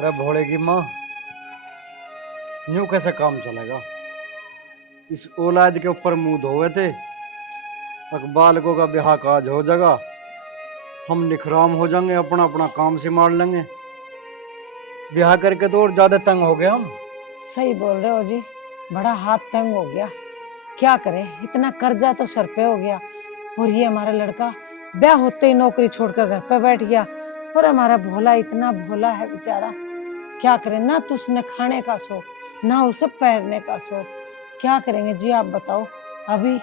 अरे भोले की माँ, यूं कैसे काम चलेगा। इस औलाद के ऊपर मुंह धोए थे, बालकों का ब्याह काज हो जाएगा, हम निखराम हो जाएंगे, अपना अपना काम से मार लेंगे। ब्याह करके तो और ज्यादा तंग हो गए हम। सही बोल रहे हो जी, बड़ा हाथ तंग हो गया। क्या करें, इतना कर्जा तो सर पे हो गया। और ये हमारा लड़का ब्याह होते ही नौकरी छोड़कर घर पे बैठ गया। और हमारा भोला इतना भोला है बेचारा, क्या करें, ना तो उसने खाने का शौक ना उसे पहनने का शौक। क्या करेंगे जी आप बताओ अभी।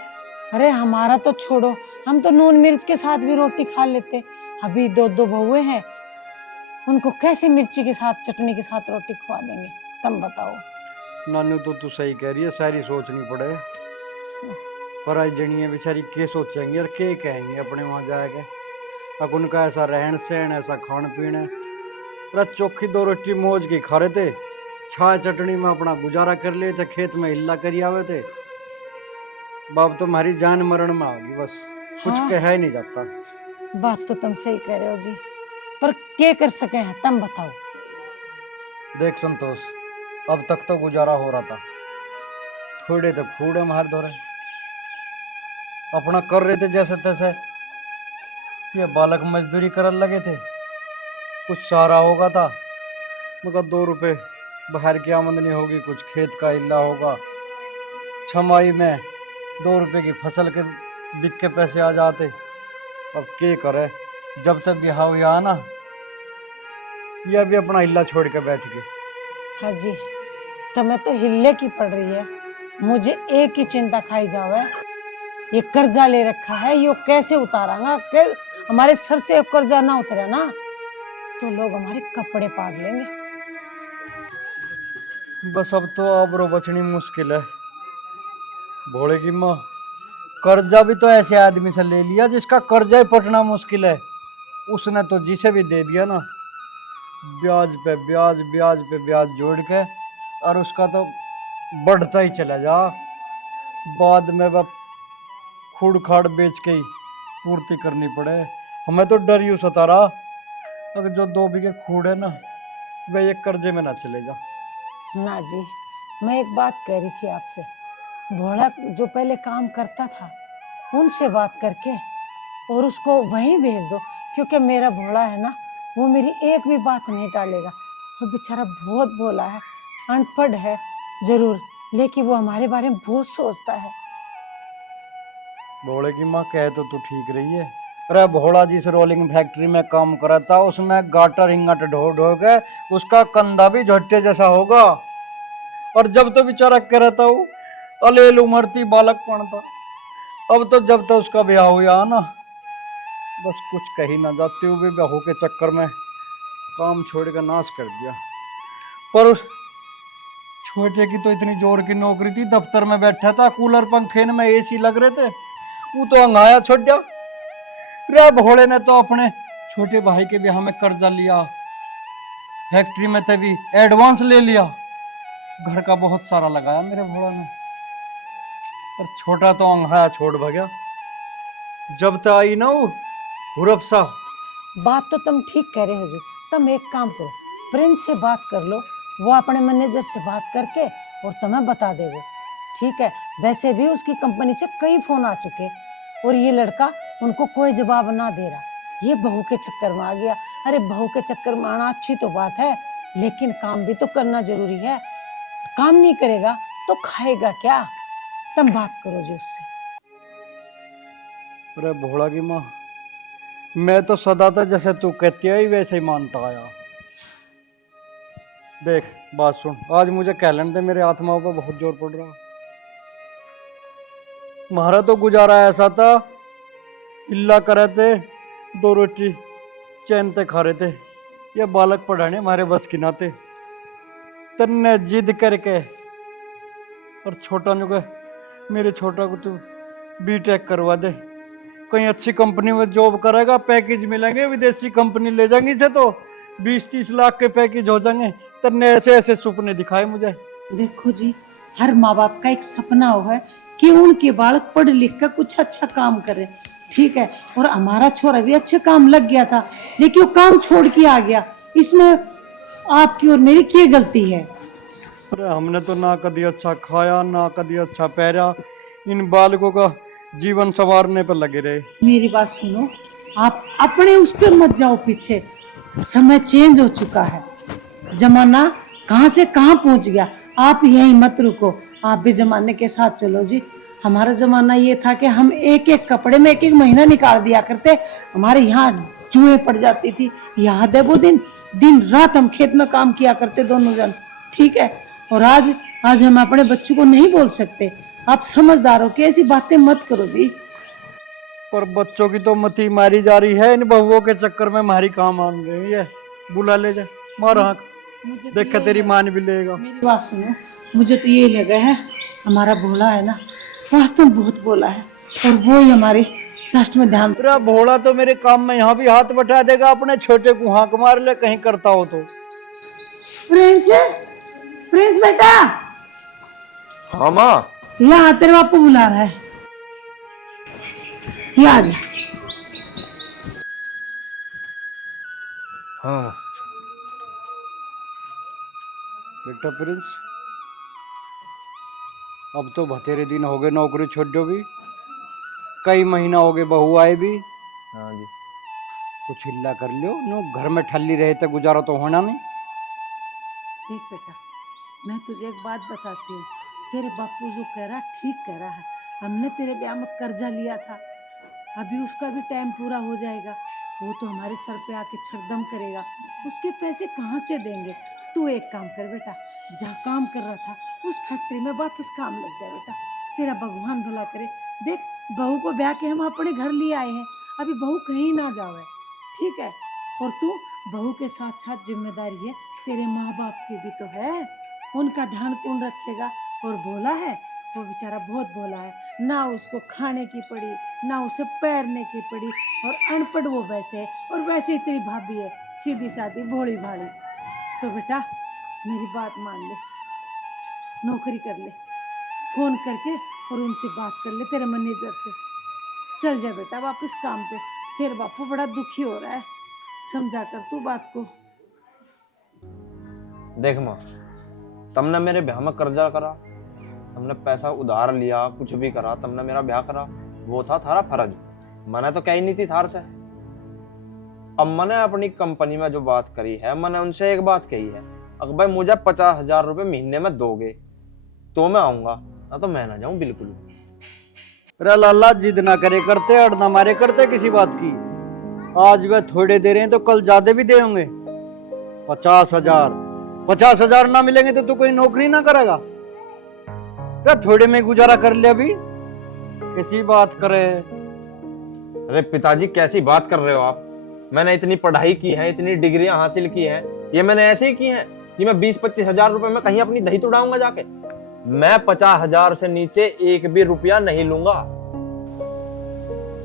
अरे हमारा तो छोड़ो, हम तो नून मिर्च के साथ भी रोटी खा लेते। अभी दो दो बहुएं हैं, उनको कैसे मिर्ची के साथ चटनी के साथ रोटी खवा देंगे, तुम बताओ। नानू तो तू सही कह रही है, सारी सोचनी पड़े। पर आज जनिए बेचारी के सोचेंगे और के कहेंगे अपने वहां जाके। अब उनका ऐसा रहन सहन, ऐसा खान पीन है। अरे चौखी दो रोटी मौज की खा रहे थे, छाछ चटनी में अपना गुजारा कर लिए थे, खेत में हिल्ला करी आवे थे। बाप तो हमारी जान मरण में आ गई, बस कुछ हाँ, कहा ही नहीं जाता। बात तो तुम सही कह रहे हो जी, पर क्या कर सके हैं तुम बताओ। देख संतोष, अब तक तो गुजारा हो रहा था, थोड़े तो खूड़े मार दो रहे, अपना कर रहे थे जैसे तैसे। ये बालक मजदूरी करने लगे थे, कुछ सहारा होगा था, मगर 2 रुपए बाहर की आमदनी होगी, कुछ खेत का हिल्ला होगा, छमाही में 2 रुपए की फसल के बिक के पैसे आ जाते। अब क्या करे, जब तक ब्याह हुआ ना, यह भी अपना हिल्ला छोड़ के बैठ गए। है जी, तुम्हें तो हिल्ले की पड़ रही है, मुझे एक ही चिंता खाई जावे। ये कर्जा ले रखा है, ये कैसे उतारांगा। हमारे सर से कर्जा ना उतरे ना तो लोग हमारे कपड़े पाड़ लेंगे। बस अब तो आबरो बचनी मुश्किल है। भोले की माँ, कर्जा भी तो ऐसे आदमी से ले लिया जिसका कर्जा ही पटना मुश्किल है। उसने तो जिसे भी दे दिया ना, ब्याज पे ब्याज, ब्याज पे ब्याज जोड़ के, और उसका तो बढ़ता ही चला जा। बाद में वह खूड़ खाड़ बेच के ही पूर्ति करनी पड़े। हमें तो डर यूं सता रहा, अगर जो 2 बीघे खूड़ है ना, वह एक कर्जे में ना चले जा। ना जी, मैं एक बात कह रही थी आपसे। भोला जो पहले काम करता था, उनसे बात करके और उसको वहीं भेज दो, क्योंकि मेरा भोला है ना, वो मेरी एक भी बात नहीं टालेगा। वो बेचारा बहुत भोला है, अनपढ़ है जरूर, लेकिन वो हमारे बारे में बहुत सोचता है। भोले की माँ कहे तो तू ठीक रही है। अरे भोला जिस रोलिंग फैक्ट्री में काम करा था, उसमें गाटर हिंगट ढो ढो के उसका कंधा भी झट्टे जैसा होगा। और जब तो बेचारा कह रहा था वो अलेल उमरती बालक था। अब तो जब तक उसका ब्याह हुआ ना, बस कुछ कही ना जाती, वो भी बहू के चक्कर में काम छोड़ कर नाश कर दिया। पर उस छोटे की तो इतनी जोर की नौकरी थी, दफ्तर में बैठा था, कूलर पंखे में एसी लग रहे थे, वो तो अंगाया छोड़ दिया। रे भोले ने तो अपने छोटे भाई के ब्याह में कर्जा लिया, फैक्ट्री में तभी एडवांस ले लिया, घर का बहुत सारा लगाया मेरे भोला ने। पर छोटा तो अंगाया छोड़ भाग्या। जब तक आई ना वो हुरप सा। बात तो तुम ठीक कह रहे हो जी। तुम एक काम करो, प्रिंस से बात कर लो, वो अपने मैनेजर से बात करके और तुम्हें बता देगा। ठीक है, वैसे भी उसकी कंपनी से कई फोन आ चुके और ये लड़का उनको कोई जवाब ना दे रहा। ये बहू के चक्कर में आ गया। अरे बहू के चक्कर में आना अच्छी तो बात है, लेकिन काम भी तो करना जरूरी है। काम नहीं करेगा तो खाएगा क्या। तुम बात करो जी उससे। अरे भोला की माँ, मैं तो सदा था जैसे तू कहती है वैसे ही मानता आया। देख बात सुन, आज मुझे कह लेने दे, मेरे आत्मा पर बहुत जोर पड़ रहा। हमारा तो गुजारा ऐसा था, हिल्ला करे थे, 2 रोटी चैन ते खा रहे थे। ये बालक पढ़ाने हमारे बस की नाते, तन्ने जिद करके और छोटा नु के, मेरे छोटा को तू बीटेक करवा दे, कहीं अच्छी कंपनी में जॉब करेगा, पैकेज मिलेंगे, विदेशी कंपनी ले जाएंगे इसे तो 20-30 लाख के पैकेज हो जाएंगे। तन्ने ऐसे ऐसे सपने दिखाए मुझे। देखो जी, हर माँ बाप का एक सपना हो है कि उनके बालक पढ़ लिख कर कुछ अच्छा काम करे। ठीक है, और हमारा छोरा भी अच्छे काम लग गया था, लेकिन वो काम छोड़ के आ गया। इसमें आपकी और मेरी क्या गलती है? अरे हमने तो ना कभी अच्छा खाया ना कभी अच्छा पहरा, इन बालकों का जीवन संवारने पर लगे रहे। मेरी बात सुनो, आप अपने उस पर मत जाओ पीछे। समय चेंज हो चुका है, जमाना कहाँ से कहाँ पहुंच गया। आप यहीं मत रुको, आप भी जमाने के साथ चलो जी। हमारा जमाना ये था कि हम एक एक कपड़े में एक एक महीना निकाल दिया करते, हमारे यहाँ जुएं पड़ जाती थी। याद है वो दिन? दिन रात हम खेत में काम किया करते दोनों जन, ठीक है। और आज आज हम अपने बच्चों को नहीं बोल सकते। आप समझदार हो कि ऐसी बातें मत करो जी। पर बच्चों की तो मती मारी जा रही है इन बहुओं के चक्कर में, हमारी काम मान रही है। बुला ले जा, मार हाँक, मुझे तो देखा यही तेरी लगा, मान भी लेगा। मेरी बात सुनो, मुझे तो ये लगा है हमारा भोला है ना, वास्तव में बहुत भोला है, और वो ही हमारे राष्ट्र में ध्यान। तेरा भोला तो मेरे काम में यहाँ भी हाथ बटा देगा, अपने छोटे को हाँक मार ले कहीं करता हो तो। प्रिंस, प्रिंस बेटा, हाँ माँ। यहाँ तेरे बापू बुला रहा है, ये आ जा। हाँ बेटा प्रिंस, अब तो बतेरे दिन हो गए नौकरी छोड़ो भी, कई महीना हो गए बहू आए भी। हाँ जी। कुछ हिल्ला कर लो नो, घर में ठल्ली रहे तो गुजारा तो होना नहीं। देख बेटा, मैं तुझे एक बात बताती हूँ, तेरे बापू जो कह रहा ठीक कह रहा है। हमने तेरे ब्याह में कर्जा लिया था, अभी उसका भी टाइम पूरा हो जाएगा। वो तो हमारे सर पे आके छरदम करेगा, उसके पैसे कहाँ से देंगे। तू एक काम कर बेटा, जहाँ काम कर रहा था उस फैक्ट्री में वापस काम लग जा बेटा, तेरा भगवान भला करे। देख, बहू को ब्याह के हम अपने घर लिए आए हैं, अभी बहू कहीं ना जावे, ठीक है। और तू बहू के साथ साथ जिम्मेदारी है, तेरे माँ बाप की भी तो है, उनका ध्यान कौन रखेगा। और भोला है, वो बेचारा बहुत भोला है, ना उसको खाने की पड़ी ना उसे पैरने की पड़ी, और अनपढ़ वो वैसे है, और वैसे ही तेरी भाभी है सीधी सादी भोली भाली। तो बेटा मेरी बात मान ले, नौकरी कर ले, फोन करके और उनसे बात कर ले तेरे मैनेजर से। चल जा बेटा वापस काम पे, तेरे बापू बड़ा दुखी हो रहा है, समझा कर तू बात को। देख माँ, तुमने मेरे ब्याह में कर्जा करा, तुमने पैसा उधार लिया, कुछ भी करा, तुमने मेरा ब्याह करा, वो था थारा फर्ज। मैंने तो कही नहीं थी थार से। अब मैंने अपनी कंपनी में जो बात करी है, मैंने उनसे एक बात कही है, अगर भाई मुझे 50,000 रुपए महीने में दोगे तो मैं आऊंगा, ना तो मैं ना जाऊं बिल्कुल। अरे लाला जिद ना करे करते, अड़ ना मारे करते किसी बात की। आज वह थोड़े दे रहे हैं तो कल ज्यादा भी दे होंगे। 50,000, 50,000 ना मिलेंगे तो तू कोई नौकरी ना करेगा। अरे थोड़े में गुजारा कर ले, अभी कैसी बात करे। अरे पिताजी कैसी बात कर रहे हो आप? मैंने इतनी पढ़ाई की है, इतनी डिग्रियां हासिल की हैं, ये मैंने ऐसे ही की हैं कि मैं 20-25 हजार रुपए में कहीं अपनी दही तुड़ाऊंगा जाके? मैं 50,000 से नीचे एक भी रुपया नहीं लूंगा।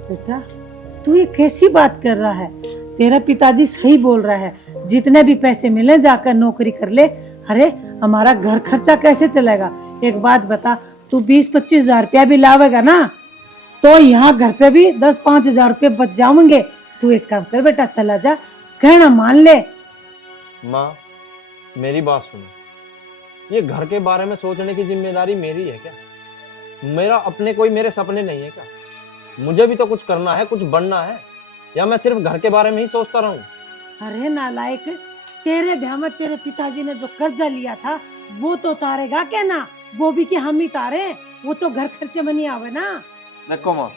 बेटा तू ये कैसी बात कर रहा है? तेरा पिताजी सही बोल रहा है, जितने भी पैसे मिले जाकर नौकरी कर ले। अरे हमारा घर खर्चा कैसे चलेगा? एक बात बता, तू 20-25 हजार रुपया भी लावेगा ना तो यहाँ घर पे भी 10-5 हजार रुपये बच जाएंगे। तू एक काम कर बेटा, चला जा, कहना मान ले। माँ मेरी बात सुनो, ये घर के बारे में सोचने की जिम्मेदारी मेरी है क्या? मेरा अपने कोई मेरे सपने नहीं है क्या? मुझे भी तो कुछ करना है, कुछ बनना है, या मैं सिर्फ घर के बारे में ही सोचता रहूं? अरे नालायक, तेरे ब्याह में तेरे पिताजी ने जो कर्जा लिया था वो तो उतारेगा क्या ना? वो भी कि हम ही तारे, वो तो घर खर्चे में नहीं आवे ना। देखो माँ,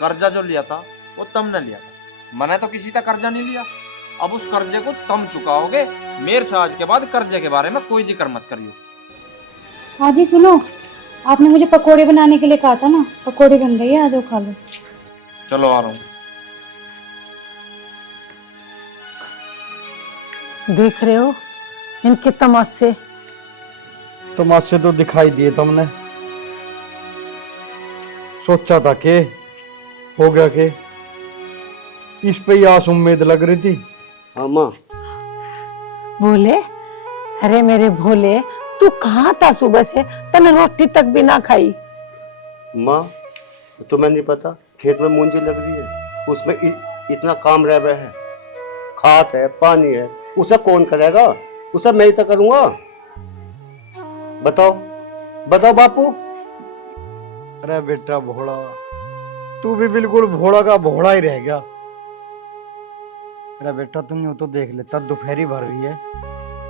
कर्जा जो लिया था वो तुमने लिया था, मैंने तो किसी का कर्जा नहीं लिया। अब उस कर्जे को तुम चुकाओगे, मेरे से आज के बाद कर्जे के बारे में कोई जिक्र मत करियो। हाँ जी सुनो, आपने मुझे पकोड़े बनाने के लिए कहा था ना, पकोड़े बन गए हैं, आ जाओ खा लो। चलो आ रहा हूँ। देख रहे हो इनके तमाशे? तमाशे तो दिखाई दिए तुमने, सोचा था के हो गया के, इस पे ही आस उम्मीद लग रही थी। हाँ माँ। बोले, अरे मेरे भोले, तू कहाँ था सुबह से? तने रोटी तक भी ना खाई। माँ तुम्हें नहीं पता, खेत में मूंजी लग रही है, उसमें इतना काम रह गया है, खाद है, पानी है, उसे कौन करेगा? वो सब मैं ही तो करूंगा। बताओ बताओ बापू। अरे बेटा भोला, तू भी बिल्कुल भोला का भोला ही रह गया। अरे बेटा तुम यूं तो देख लेता, दोपहरी भर रही है,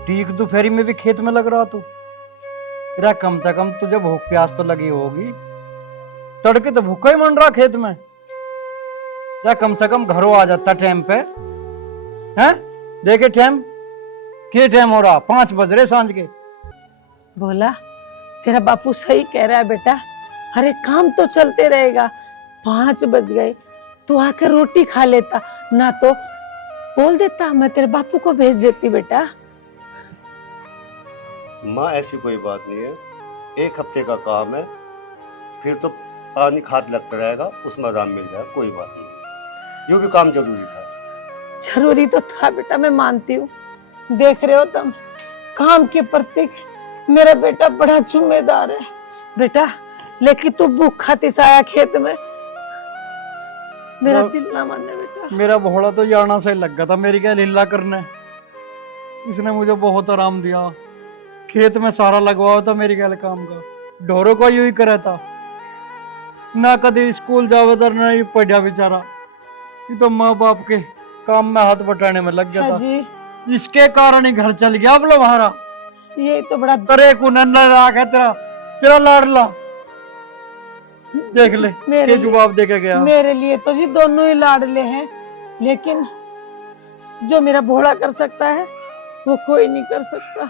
ठीक दोपहरी में भी खेत में लग रहा तू। तेरा कम से कम तुझे भूख प्यास तो लगी होगी, तड़के तो भूखा ही मन रहा खेत में। या कम से कम घरों आ जाता टाइम पे। हैं देखे टाइम, क्या टाइम हो रहा, 5 बज रहे सांझ के। बोला तेरा बापू सही कह रहा है बेटा, अरे काम तो चलते रहेगा। 5 बज गए, तू आकर रोटी खा लेता, ना तो बोल देता मैं तेरे बापू को भेज देती बेटा। माँ ऐसी कोई बात नहीं है, 1 हफ्ते का काम है, फिर तो पानी खाद लगता रहेगा, उसमें आराम मिल जाएगा, कोई बात नहीं। यूं भी काम जरूरी था। जरूरी तो था बेटा, मैं मानती हूँ। देख रहे हो तुम, काम के प्रति मेरा बेटा बड़ा जिम्मेदार है बेटा, लेकिन तू भूखा तिसाया खेत में, मेरा दिल ना माने बेटा। मेरा भोला तो याना से लग गया था मेरी क्या लीला करने। इसने मुझे बहुत आराम दिया, खेत में सारा लगवाया था मेरी गैल काम का। ढोरों को यूं ही करे था, ना कभी स्कूल जावे था ना ही पढ़ा बेचारा। ये तो माँ बाप के काम में हाथ बटाने में लग गया हाँ था जी, इसके कारण ही घर चल गया अब लो हमारा। ये तो बड़ा तरे को नन्ना राख है तेरा, तेरा लाडला। देख ले मेरे ये जवाब दे के गया। मेरे लिए तो जी दोनों ही लाडले हैं, लेकिन जो मेरा भोला कर सकता है वो कोई नहीं कर सकता,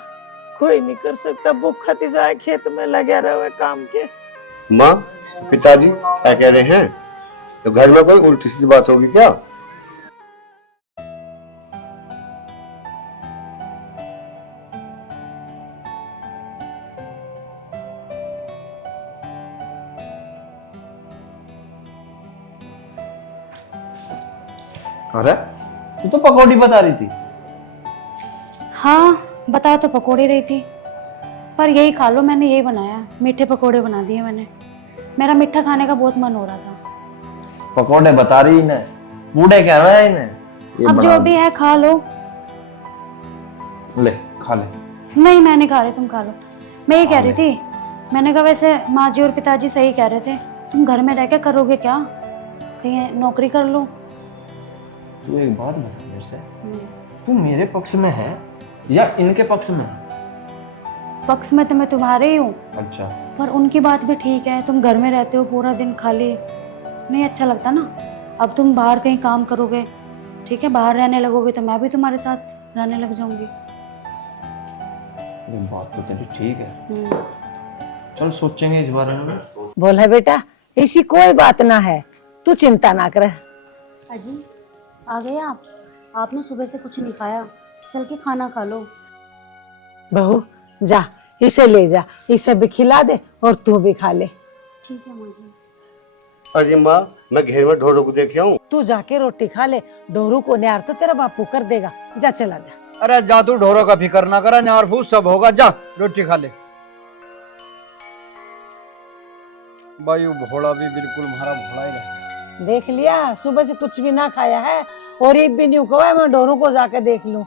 कोई नहीं कर सकता। भूखा तिसाया खेत में लगे रहे काम के। माँ पिताजी क्या कह रहे हैं? तो घर में कोई उल्टी सीधी बात होगी क्या? अरे तू तो पकौड़ी बता रही थी। हाँ बता तो पकोड़े रही थी, पर यही खा लो, मैंने यही बनाया, मीठे पकोड़े बना दिए मैंने। मेरा मीठा खाने का बहुत मन हो रहा था। पकौड़े बता रही इन्हें, बूढ़े कह रहे हैं इन्हें। अब जो भी है खा लो। ले खा ले। नहीं मैं नहीं खा रही, तुम खा लो। मैं ये कह रही थी, मैंने कहा वैसे माँ जी और पिताजी सही कह रहे थे, तुम घर में रह के करोगे क्या, कहीं नौकरी कर लो। तू एक बात बता मेरे से, तू मेरे पक्ष में है या इनके पक्ष में है? पक्ष में तो मैं तुम्हारे ही हूँ, अच्छा पर उनकी बात भी ठीक है। तुम घर में रहते हो पूरा दिन खाली, नहीं अच्छा लगता ना। अब तुम बाहर कहीं काम करोगे, ठीक है, बाहर रहने लगोगे तो मैं भी तुम्हारे साथ रहने लग जाऊंगी। ये बात तो तेरी ठीक है, चल सोचेंगे इस बारे में। बोला बेटा ऐसी कोई बात ना है, तू चिंता ना कर। अजी आ गए आप? आपने सुबह से कुछ नहीं खाया, चल के खाना खा लो। बहू जा इसे ले जा, इसे भी खिला दे और तू भी खा ले। ठीक है माँ जी। अरे माँ मैं घेर में ढोरों को देख आऊं। तू जाके रोटी खा ले, डोरू को न्यार तो तेरा बापू कर देगा। जा चला जा। अरे जा तू ढोरों का फिक्र ना करा, न्यार फूस सब होगा, जा रोटी खा ले। भाई वो भोला भी बिल्कुल हमारा भोला ही है। देख लिया, सुबह से कुछ भी ना खाया है और एक भी नहीं हुआ है, मैं डोरू को जाके देख लूं।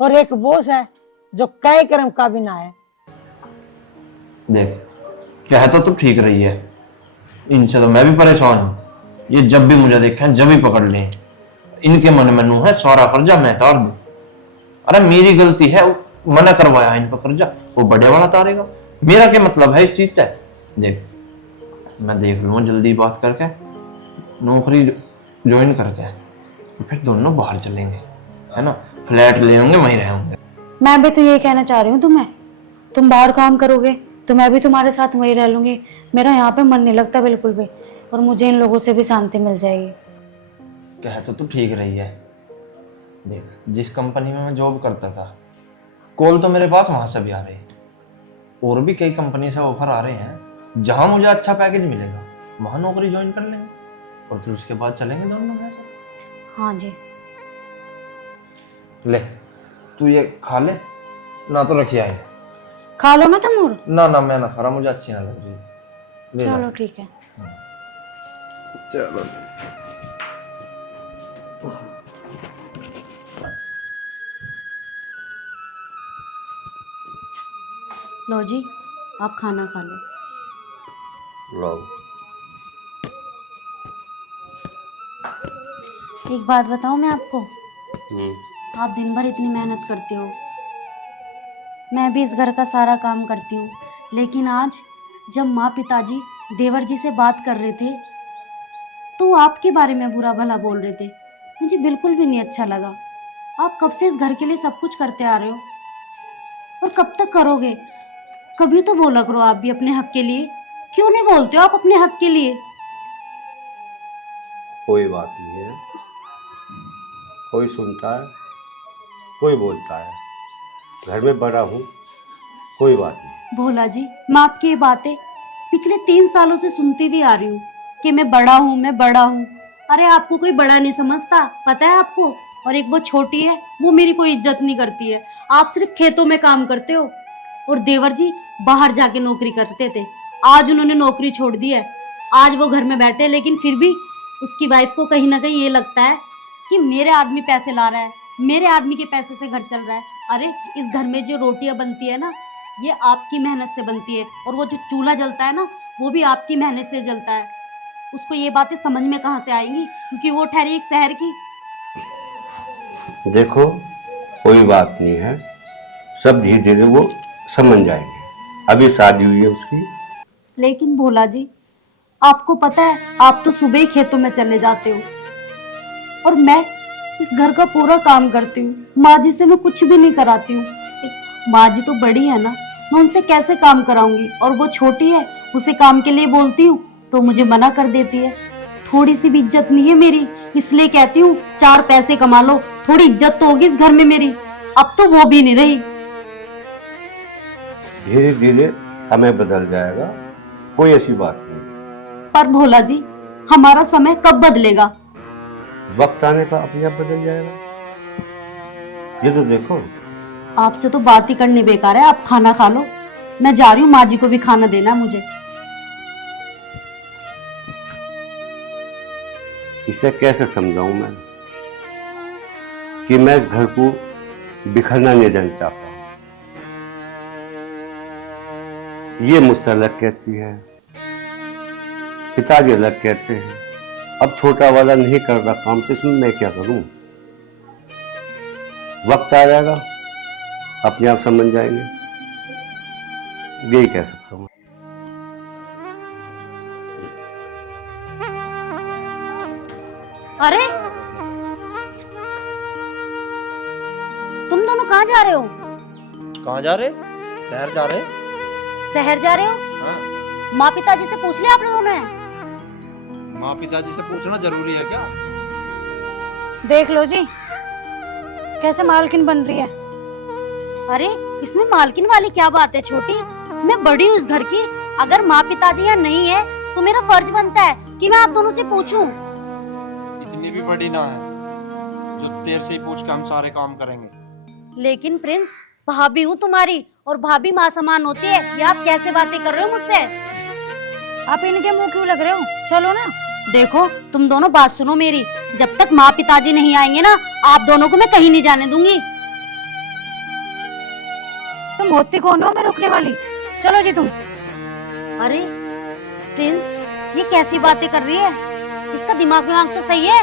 और एक बोस है जो कई कर्म का भी ना है। देख कह तो तू ठीक रही है, इनसे तो मैं भी परेशान हूँ। ये जब भी मुझे देखें जब भी पकड़ लें, इनके मन में नू है सारा कर्जा मैं तार दूं। अरे मेरी गलती है, मना करवाया इन पर कर्जा, वो बड़े वाला तारेगा, मेरा क्या मतलब है इस चीज से? देख मैं देख लूंगा जल्दी बात करके, नौकरी ज्वाइन करके, फिर दोनों बाहर चलेंगे, है ना, फ्लैट ले होंगे वहीं रहेंगे। मैं भी तो यही कहना चाह रही हूँ तुम्हें, तुम बाहर काम करोगे तो मैं भी तुम्हारे साथ वहीं रह लूंगी। मेरा यहाँ पे मन नहीं लगता बिल्कुल भी, और मुझे इन लोगों से भी शांति मिल जाएगी। कह तो तू ठीक रही है। देख जिस कंपनी में मैं जॉब करता था, कॉल तो मेरे पास वहां से भी आ रही, और भी कई कंपनी से ऑफर आ रहे हैं, जहां मुझे अच्छा पैकेज मिलेगा वहां नौकरी ज्वाइन कर लेंगे, और फिर उसके बाद चलेंगे दोनों में से। हाँ जी। ले तू ये खा ले, ना तो रखी आई। खा लो ना तुम और। ना ना मैं ना खा रहा, मुझे अच्छी ना लग रही। ले ला। चलो ठीक है। चलो लो जी, आप खाना खा लो। लो। एक बात बताऊं मैं आपको, हम्म। आप दिन भर इतनी मेहनत करते हो, मैं भी इस घर का सारा काम करती हूँ, लेकिन आज जब माँ पिताजी देवर जी से बात कर रहे थे तो वो आपके बारे में बुरा भला बोल रहे थे। मुझे बिल्कुल भी नहीं अच्छा लगा। आप कब से इस घर के लिए सब कुछ करते आ रहे हो और कब तक करोगे? कभी तो बोला करो आप भी अपने हक के लिए। क्यों नहीं बोलते हो आप अपने हक के लिए? कोई बात नहीं है, कोई सुनता है, कोई बोलता है, घर में बड़ा हूँ, कोई बात नहीं। भोला जी, मैं आपकी ये बातें पिछले 3 सालों से सुनती भी आ रही हूँ कि मैं बड़ा हूँ, मैं बड़ा हूँ। अरे आपको कोई बड़ा नहीं समझता, पता है आपको? और एक वो छोटी है, वो मेरी कोई इज्जत नहीं करती है। आप सिर्फ खेतों में काम करते हो और देवर जी बाहर जाके नौकरी करते थे। आज उन्होंने नौकरी छोड़ दी है, आज वो घर में बैठे, लेकिन फिर भी उसकी वाइफ को कहीं ना कहीं ये लगता है कि मेरे आदमी पैसे ला रहा है, मेरे आदमी के पैसे से घर चल रहा है। अरे इस घर में जो रोटियां बनती है ना, ये आपकी मेहनत से बनती है, और वो जो चूल्हा जलता है ना, वो भी आपकी मेहनत से जलता है। उसको ये बातें समझ में कहाँ से आएंगी, क्योंकि वो ठहरी एक शहर की। देखो, कोई बात नहीं है, सब धीरे धीरे वो समझ जाएंगे। अभी शादी हुई है उसकी। लेकिन भोला जी, आपको पता है, आप तो सुबह ही खेतों में चले जाते हो और मैं इस घर का पूरा काम करती हूँ। माँ जी से मैं कुछ भी नहीं कराती हूँ। माँ जी तो बड़ी है ना, मैं उनसे कैसे काम कराऊंगी? और वो छोटी है, उसे काम के लिए बोलती हूँ तो मुझे मना कर देती है। थोड़ी सी भी इज्जत नहीं है मेरी, इसलिए कहती हूँ 4 पैसे कमा लो, थोड़ी इज्जत तो होगी इस घर में मेरी। अब तो वो भी नहीं रही। धीरे धीरे समय बदल जाएगा, कोई ऐसी बात नहीं। पर भोला जी, हमारा समय कब बदलेगा? वक्त आने का अपने आप बदल जाएगा। ये तो देखो। आपसे तो बात ही करनी बेकार है। आप खाना खा लो, मैं जा रही हूँ, माँ जी को भी खाना देना है मुझे। इसे कैसे समझाऊं मैं कि मैं इस घर को बिखरना नहीं चाहता। ये मुझसे अलग कहती है, पिताजी अलग कहते हैं। अब छोटा वाला नहीं कर रहा काम, तो इसमें मैं क्या करूं? वक्त आ जाएगा, अपने आप समझ जाएंगे, यही कह सकता हूं। अरे तुम दोनों कहाँ जा रहे हो? कहाँ जा रहे? शहर जा रहे। शहर जा रहे हो? हाँ। माँ पिताजी से पूछ लिया आप लोगों ने? माँ पिताजी से पूछना जरूरी है क्या? देख लो जी कैसे मालकिन बन रही है। अरे इसमें मालकिन वाली क्या बात है छोटी? मैं बड़ी हूँ इस घर की। अगर माँ पिताजी यहाँ नहीं है तो मेरा फर्ज बनता है कि मैं आप दोनों से पूछूं। इतनी भी बड़ी ना है जो तेरे से ही पूछ के हम सारे काम करेंगे। लेकिन प्रिंस, भाभी हूँ तुम्हारी, और भाभी माँ समान होती है। ये आप कैसे बातें कर रहे हो मुझसे? आप इनके मुंह क्यों लग रहे हो? चलो ना। देखो तुम दोनों बात सुनो मेरी, जब तक माँ पिताजी नहीं आएंगे ना, आप दोनों को मैं कहीं नहीं जाने दूंगी। तुम होती कौन हो मैं रुकने वाली? चलो जी तुम। अरे प्रिंस, ये कैसी बातें कर रही है? इसका दिमाग तो सही है?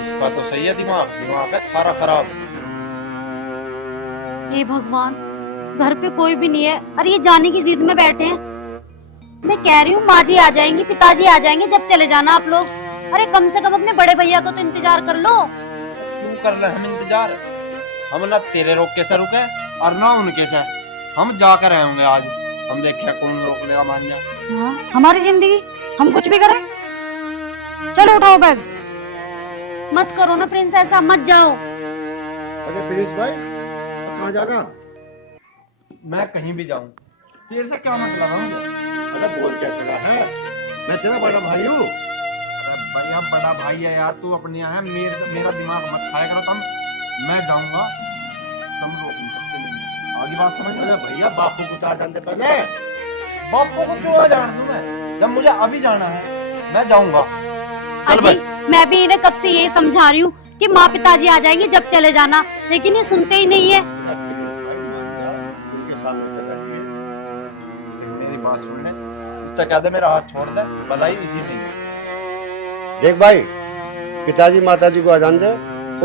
इसका तो सही है, दिमाग है सारा खराब। हे भगवान, घर पे कोई भी नहीं है। अरे ये जाने की जिद में बैठे हैं। मैं कह रही हूँ माँ जी आ जाएंगी, पिताजी आ जाएंगे, जब चले जाना आप लोग। अरे कम से कम अपने बड़े भैया को तो इंतजार कर लो। तू कर ले हम इंतजार। हम ना तेरे रोक के से रुके और ना उनके से। हम जाकर आए होंगे आज। हम देखे कौन रोकने का मान जाए। हाँ, हमारी जिंदगी हम कुछ भी करें। चलो उठाओ बैग। मत करो ना प्रिंस, ऐसा मत जाओ। अरे प्रिंस भाई, कहाँ जाना? मैं कहीं भी जाऊं, तेरे से क्या मतलब है मुझे? अरे बोल कैसे रहा है? मैं तेरा बड़ा भाई हूँ। अरे बढ़िया बड़ा भाई है यार, तू अपने यहाँ है, मेरा दिमाग मत खाया करो तुम। मैं जाऊंगा, तुम रोक नहीं सकते नहीं। आगे बात समझ अरे में? भैया, बापू को बता जानते पहले। बापू को क्यों आ जान दूं मैं, जब मुझे अभी जाना है। मैं जाऊंगा। चल अजी, मैं भी इन्हें कब से यही समझा रही हूँ कि माँ पिताजी आ जाएंगे जब चले जाना, लेकिन ये सुनते ही नहीं है। प्रिंस भाई मान जा, उनके सामने से रहिए, उससे कह दे मेरा हाथ छोड़ दे, भलाई इसी में ही है। देख भाई, पिताजी माताजी को अजान दे,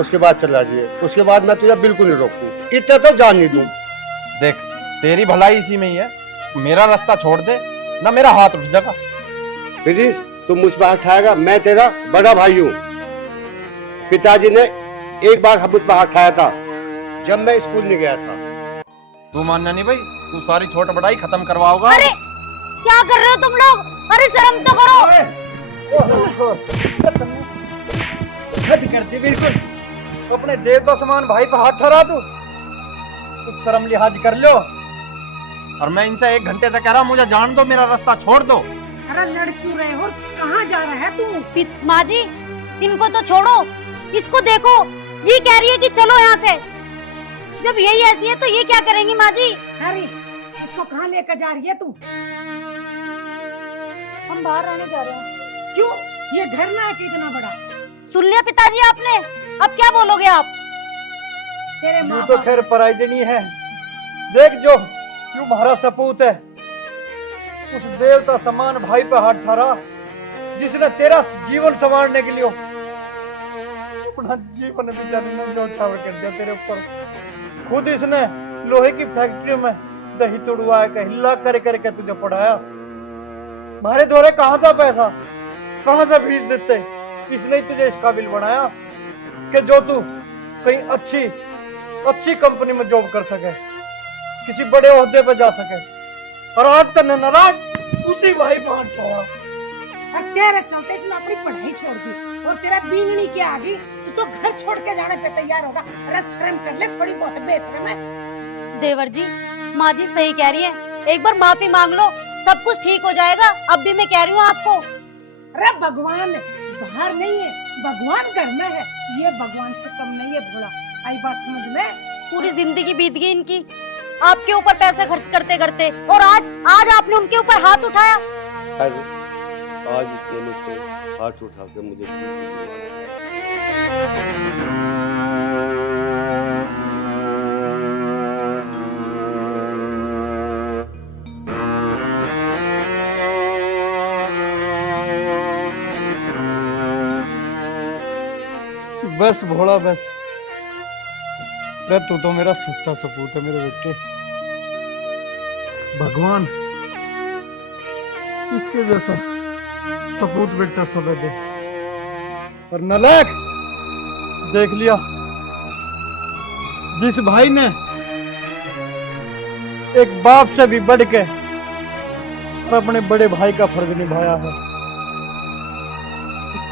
उसके बाद चला जाइए। उसके बाद मैं तुझे बिल्कुल नहीं रोकूं, इतना तो जान नहीं दूं। देख तेरी भलाई इसी में ही है, मेरा रास्ता छोड़ दे ना मेरा हाथ रुक जाएगा। प्लीज तू मुझ पर हाथ उठाएगा, मैं तेरा बड़ा भाई हूँ। पिताजी ने एक बार मुझ पर हाथ उठाया था जब मैं स्कूल नहीं गया था। तू मानना नहीं भाई, तू सारी छोट बड़ाई खत्म करवाओगा। अरे क्या कर रहे हो तुम लोग? अरे शर्म तो करो। हद कर दी बिल्कुल। अपने देवता समान भाई पर हाथ ठहरा तू, कुछ शर्म लिहाज कर लो। और मैं इनसे 1 घंटे से कह रहा हूँ मुझे जान दो, मेरा रास्ता छोड़ दो। अरे लड़ क्यों रहे हो? कहाँ जा रहा है तू? माँ जी इनको तो छोड़ो, इसको देखो, ये कह रही है कि चलो यहाँ से। जब यही ऐसी है तो ये क्या करेंगी माँ जी? अरे इसको कहाँ लेकर जा रही है तू? हम बाहर रहने जा रहे हैं। क्यों? ये घर ना है कि इतना बड़ा? सुन लिया पिताजी आपने, अब क्या बोलोगे आप? तेरे यूं माँ तो बाप खैर परायजनी है। देख जो तुम्हारा सपूत है, उस देवता समान भाई पर हाथ ठहरा जिसने तेरा जीवन संवारने के लिए अपना जीवन भी जन्म न्यौछावर कर दिया तेरे ऊपर। खुद इसने लोहे की फैक्ट्री में दही तुड़वाया का हिल्ला कर करके तुझे पढ़ाया। मारे द्वारे कहाँ था पैसा, कहाँ से फीस देते? इसने ही तुझे इस काबिल बनाया कि जो तू कहीं अच्छी कंपनी में जॉब कर सके, किसी बड़े ओहदे पर जा सके। और आज तक नाराज उसी भाई पर हाथ ठहरा। और तेरे चलते इसने अपनी पढ़ाई छोड़ दी और तेरा बीननी क्या आ गई? तू तो घर छोड़ के जाने पे तैयार होगा। अरे शर्म कर ले, थोड़ी बहुत बेशर्म है। देवर जी, माँ जी सही कह रही है, एक बार माफी मांग लो, सब कुछ ठीक हो जाएगा। अब भी मैं कह रही हूँ आपको। अरे भगवान बाहर नहीं है, भगवान घर में है। ये भगवान से कम नहीं है भोला। आई बात समझ में? पूरी जिंदगी बीत गई इनकी आपके ऊपर पैसे खर्च करते करते, और आज आपने उनके ऊपर हाथ उठाया। आज इसने मुझ पे हाथ उठा के मुझे बस भोला बस। अरे तू तो मेरा सच्चा सपूत है मेरे बेटे। भगवान इसके जैसा सपूत बेटा सोने दे। और नलायक देख लिया, जिस भाई ने एक बाप से भी बढ़ के और अपने बड़े भाई का फर्ज निभाया है,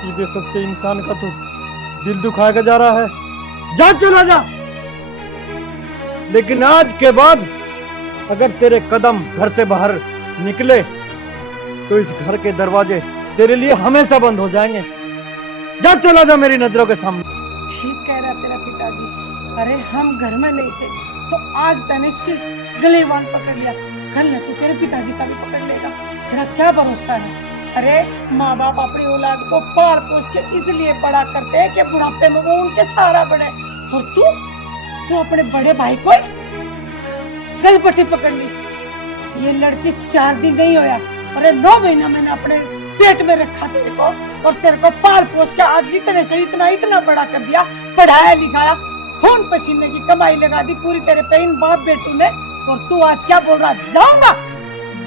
सीधे सच्चे इंसान का तू दिल दुखाएगा जा रहा है। जा चला जा। लेकिन आज के बाद अगर तेरे कदम घर से बाहर निकले तो इस घर के दरवाजे तेरे लिए हमेशा बंद हो जाएंगे। जा चला जा मेरी नजरों के सामने। ठीक कह रहा तेरा पिताजी। अरे हम घर में नहीं थे तो आज तने इसके गले वाल पकड़ लिया, कल न तो तेरे पिताजी का भी पकड़ लेगा। तेरा क्या भरोसा है? अरे माँ बाप अपनी औलाद को पाल पोस के इसलिए बड़ा करते हैं कि बुढ़ापे में वो उनके सहारा बने। और तू अपने बड़े भाई को गलपटी पकड़ ली। ये लड़की 4 दिन नहीं होया, अरे 9 महीना मैंने अपने पेट में रखा तेरे को, और तेरे को पाल पोस के आज इतने से इतना बड़ा कर दिया, पढ़ाया लिखाया, खून पसीने की कमाई लगा दी पूरी तेरे पे इन बाप बेटू ने। और तू आज क्या बोल रहा? जाऊंगा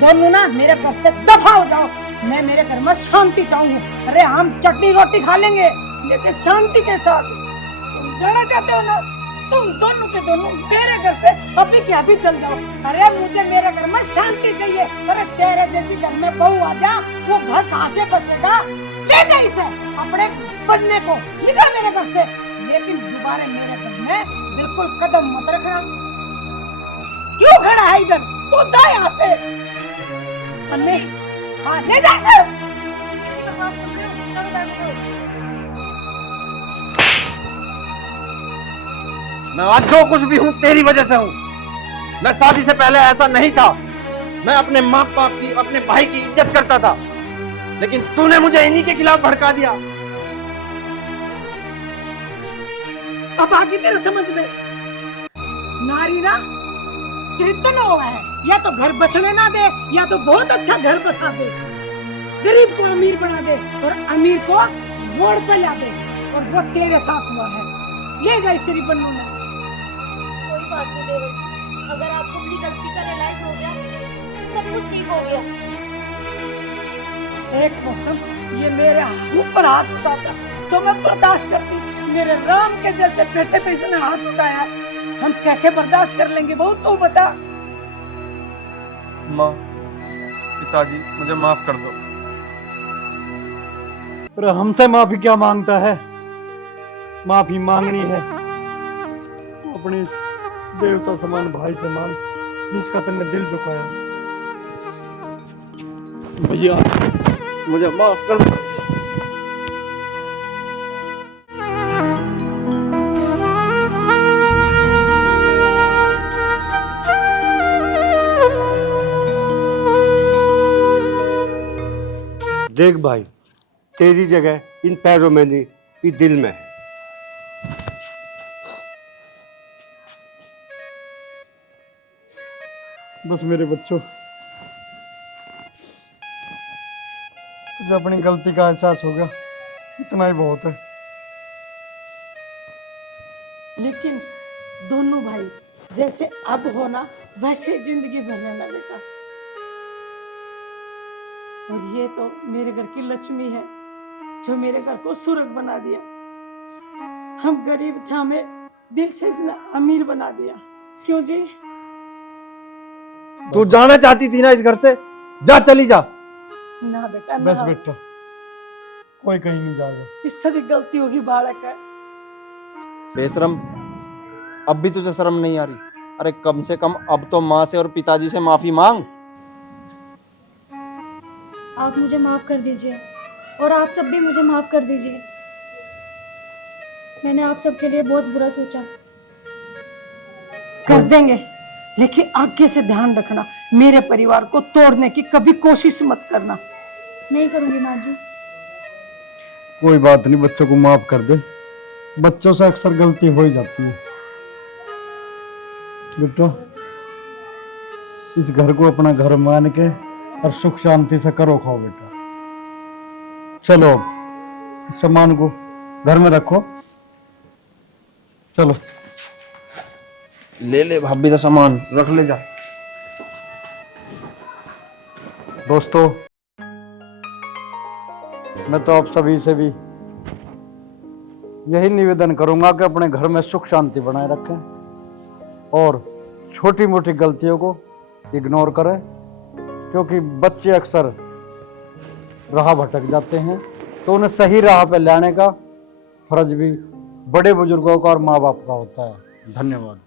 दोनों ना मेरे घर से दफा हो जाओ। मैं मेरे घर में शांति चाहूंगा। अरे हम चटनी रोटी खा लेंगे लेकिन शांति के साथ। तुम जाना चाहते हो ना, तुम दोनों के दोनों मेरे घर से अभी के अभी चल जाओ। अरे मुझे मेरे घर में शांति चाहिए। अरे तेरे जैसी घर में बहू आ जा, वो घर कहाँ से बसेगा? ले जा इसे अपने बनने को, निकल मेरे घर से। लेकिन दोबारा मेरे घर में बिल्कुल कदम मत रखना। क्यों खड़ा है इधर? तू जा यहाँ से। हाँ ले जा इसे। मैं आज जो कुछ भी हूँ तेरी वजह से हूँ। मैं शादी से पहले ऐसा नहीं था। मैं अपने माँ बाप की, अपने भाई की इज्जत करता था, लेकिन तूने मुझे इन्हीं के खिलाफ भड़का दिया। अब आगे तेरे समझ में नारी ना चिरतन हुआ है, या तो घर बसने ना दे या तो बहुत अच्छा घर बसा दे, गरीब को अमीर बना दे और अमीर को मोड़ पे ला दे। और वो तेरे साथ हुआ है। ले जा इस तेरी बन्नू ने। कोई बात नहीं देवर जी, अगर आपको अपनी गलती का रियलाइज हो गया सब कुछ ठीक हो गया। एक मौसम ये मेरे ऊपर हाथ उठाता तो मैं बर्दाश्त करती, मेरे राम के जैसे बेटे पे इसने हाथ उठाया, हम कैसे बर्दाश्त कर लेंगे? बहुत तू बता। माँ, पिताजी, मुझे माफ कर दो। अरे हमसे माफी क्या मांगता है? माफी मांगनी है अपने इस देवता समान भाई से मांग, जिसका तुमने दिल दुखाया। भैया मुझे माफ कर दो। देख भाई, तेरी जगह इन पैरों में नहीं, इस दिल में है। बस मेरे बच्चों, तुझे अपनी गलती का एहसास होगा, इतना ही बहुत है। लेकिन दोनों भाई जैसे अब होना वैसे जिंदगी भर रहना बेटा। और ये तो मेरे घर की लक्ष्मी है जो मेरे घर को सुर्ग बना दिया। हम गरीब थे, हमें दिल से इसने अमीर बना दिया। क्यों जी? तू जाना चाहती थी ना इस घर से, जा, चली जा। ना बेटा बस ना, बेटा, कोई कहीं नहीं जाएगा। इससे भी गलती होगी, बालक है। बेशरम, अब भी तुझे शर्म नहीं आ रही? अरे कम से कम अब तो माँ से और पिताजी से माफी मांग। आप मुझे माफ कर दीजिए और आप सब भी मुझे माफ कर दीजिए। मैंने आप सबके लिए बहुत बुरा सोचा। कर देंगे, लेकिन आगे से ध्यान रखना, मेरे परिवार को तोड़ने की कभी कोशिश मत करना। नहीं करूंगी माँ जी। कोई बात नहीं, बच्चों को माफ कर दे, बच्चों से अक्सर गलती हो ही जाती है। बेटा, इस घर को अपना घर मान के और सुख शांति से करो खाओ बेटा। चलो अब सामान को घर में रखो, चलो। ले ले भाभी का सामान, रख ले जा। दोस्तों, मैं तो आप सभी से भी यही निवेदन करूंगा कि अपने घर में सुख शांति बनाए रखें और छोटी मोटी गलतियों को इग्नोर करें, क्योंकि बच्चे अक्सर राह भटक जाते हैं, तो उन्हें सही राह पर लाने का फर्ज भी बड़े बुजुर्गों का और माँ बाप का होता है। धन्यवाद।